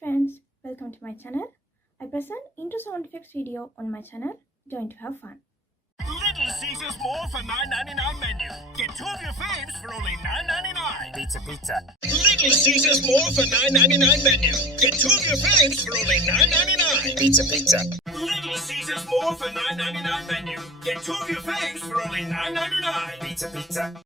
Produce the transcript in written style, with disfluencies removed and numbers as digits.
friends, welcome to my channel. I present intro sound effects video on my channel. Join to have fun. Little Caesars more for $9.99 menu. Get two of your faves for only $9.99. Pizza. Little Caesars more for $9.99 menu. Get two of your faves for only $9.99. Pizza. Little Caesars more for $9.99 menu. Get two of your faves for only $9.99. Pizza.